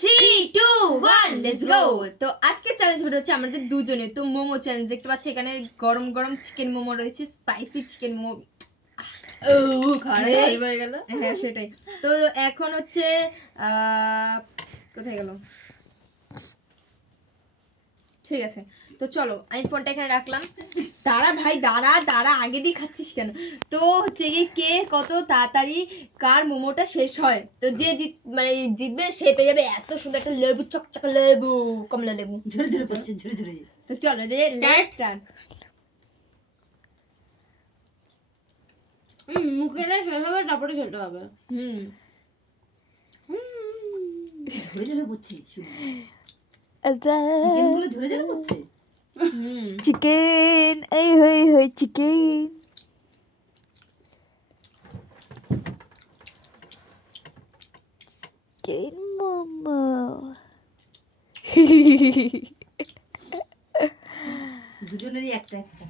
3 2 1 let's go. তো আজকে challenge হচ্ছে আমাদের দুজনে তো মোমো চ্যালেঞ্জ। দেখতে পাচ্ছ এখানে গরম গরম চিকেন মোমো রয়েছে, স্পাইসি চিকেন মোমো। ও খারে হয়ে গেল। হ্যাঁ সেটাই। তো এখন হচ্ছে কোথায় গেল, ঠিক আছে। তো চলো আমি ফোনটা এখানে রাখলাম। দাঁড়া ভাই দাঁড়া আগে দিয়ে খাচ্ছিস কেন? তো হচ্ছে কি কে কত তাড়াতাড়ি কার মোমোটা শেষ হয়, তো যে মানে জিতবে সে পেয়ে যাবে এত সুন্দর একটা লেবু চকচকে লেবু, কমলা লেবু ঝুরে ঝুরে করছে ঝুরে ঝুরে। তো চলো স্টার্ট। মুখে না শেষ হবে তারপরে খেতে হবে। ঝুরে ঝুরে করছে চিকেন গুলো ঝুরে ঝুরে করছে। চিকেন এই হই চিকেন। চিকেন মোমো। দুজনেরই একটা একটা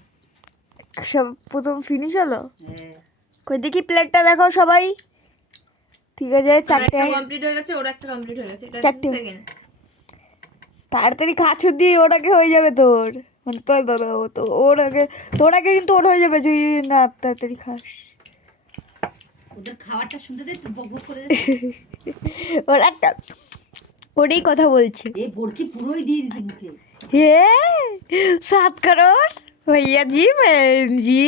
সব প্রথম ফিনিশ হলো। হ্যাঁ কই দেখি প্লেটটা দেখাও সবাই। ঠিক আছে চারটে কমপ্লিট হয়ে গেছে, ওর একটা কমপ্লিট হয়ে গেছে, এটা চারটে। সেকেন্ড। তাড়াতাড়ি খাচ্ছ দিয়ে ওটাকে হয়ে যাবে তোর, মানে তোর দাদা তো ওর আগে, তোর আগে কিন্তু ওর হয়ে যাবে যদি না তাড়াতাড়ি খাস। ওদের খাবারটা শুনতে দে, বক বক করে ওর একটা ওরই কথা বলছে। এ বড়কি পুরোই দিয়ে দিছে মুখে। হে 7 करोड़ भैया जी बहन जी।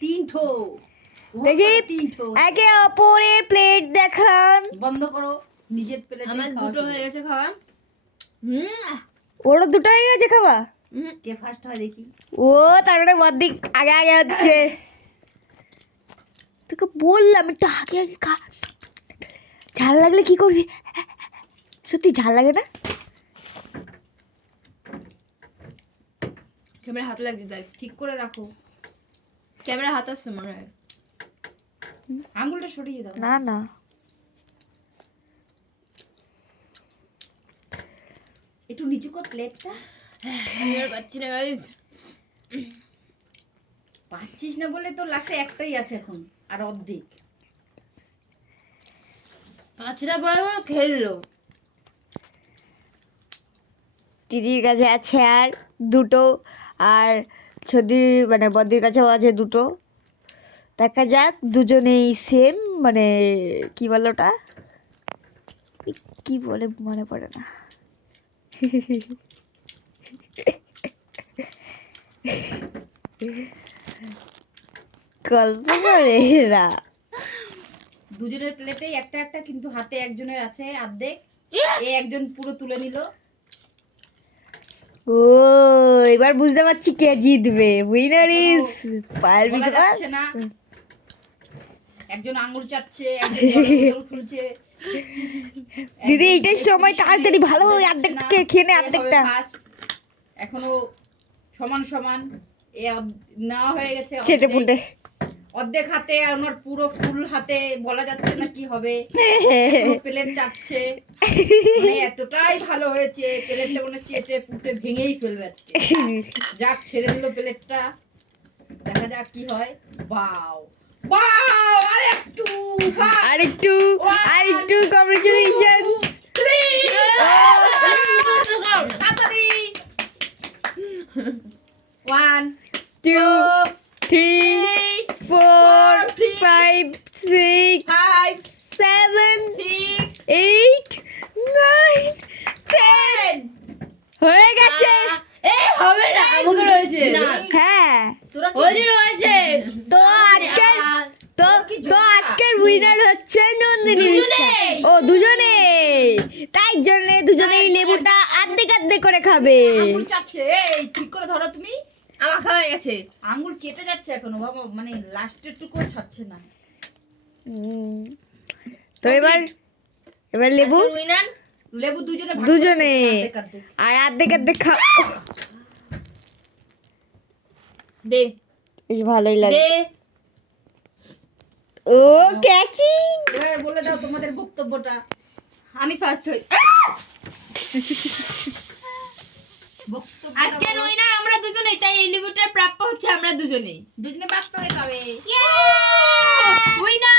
3 ठो দেখি 3 ठो একে অপরের প্লেট দেখান। বন্ধ করো, নিজের প্লেটে আমার দুটো হয়ে গেছে খাওয়া। ওরও দুটো হয়ে গেছে খাওয়া। কে ফার্স্ট হয় দেখি। ও তার মানে বদিক আগে আগে হচ্ছে। তোকে বললাম একটু আগে আগে খা, ঝাল লাগলে কি করবি? সত্যি ঝাল লাগে না? ক্যামেরা হাত লাগছে, তাই ঠিক করে রাখো। ক্যামেরা হাত আসছে মনে হয়, আঙ্গুলটা সরিয়ে দাও। না না একটু নিচু কর প্লেটটা। আমি আর পাচ্ছি না গাইস। পাচ্ছিস না বলে তো লাস্টে একটাই আছে এখন, আর অর্ধেক পাঁচটা পরে খেললো। দিদির কাছে আছে আর দুটো, আর ছদি মানে বদির কাছেও আছে দুটো। দেখা যাক দুজনেই সেম, মানে কি বলে ওটা, কি বলে মনে পড়ে না। গল্প করে এরা। দুজনের প্লেটেই একটা একটা, কিন্তু হাতে একজনের আছে অর্ধেক। এ একজন পুরো তুলে নিল। ও এবার বুঝতে পারছি কে জিতবে। উইনার ইজ পারবি বলা তোমার। যাচ্ছে না। একজন আঙ্গুল চাটছে, একজন বোতল খুলছে। দিদি এইটাই সময় তাড়াতাড়ি ভালোভাবে অর্ধেকটা খেয়ে নে, অর্ধেকটা। এখনো সমান সমান। এ নেওয়া হয়ে গেছে চেটে পুটে। অর্ধেক হাতে, আর ওনার পুরো ফুল হাতে, বলা যাচ্ছে না কি হবে। প্লেট চাটছে, মানে এতটাই ভালো হয়েছে প্লেটটা, মনে চেটে পুটে ভেঙেই ফেলবে আজকে। যাক ছেড়ে দিল প্লেটটা, দেখা যাক কি হয়। বাও বাও, আরেকটু আরেকটু কংগ্রেচুলেশন। 1 2 3 4 5 6 5 7 6 8 9 10 হয়ে গেছে। হবে না, আমাকে রয়েছে হ্যাঁ রয়েছে। তো আজকের তো আজকের উইনার হচ্ছে নন্দিনী বিশ্বাস। ও দুজনে, তাই জন্য দুজনেই লেবুটা আর্ধেক আর্ধেক করে খাবে। আঙ্গুল চাটছে, এই ঠিক করে ধরো তুমি। আমার খাওয়া হয়ে গেছে, আঙ্গুল চেটে যাচ্ছে এখনো বাবা, মানে লাস্টের টুকু ছাড়ছে না। তো এবার লেবু উইনার, লেবু দুজনে দুজনে আর আর্ধেক আর্ধেক খা। দে বেশ ভালোই লাগে। দে ও ক্যাচিং। এবার বলে দাও তোমাদের বক্তব্যটা। আমি ফার্স্ট হই। আজকের উইনার আমরা দুজনেই, তাই এই লেবুটার প্রাপ্য হচ্ছে আমরা দুজনেই। দুজনে ভাগ করে খাবে। উইনার